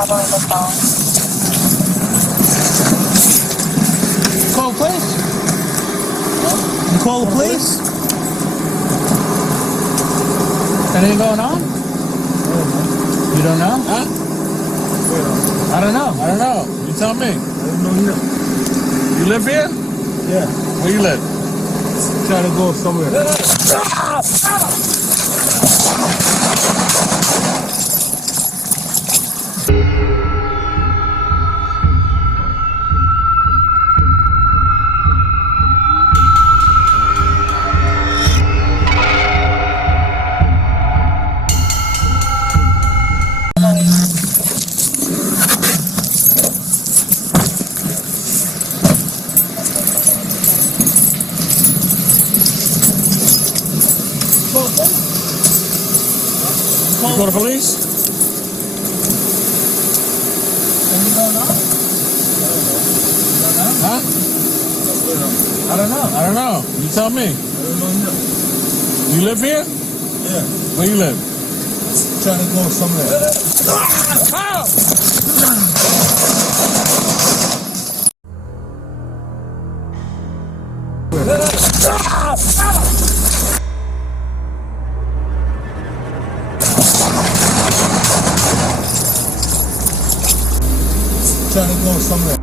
Call the police? You call the police? Anything going on? You don't know? Huh? I don't know. I don't know. You tell me. I don't know either. You live here? Yeah. Where you live? Trying to go somewhere. You call the police? Huh? I don't know. I don't know. You tell me. I don't know either. You live here? Yeah. Where you live? Trying to go somewhere. Trying to go somewhere.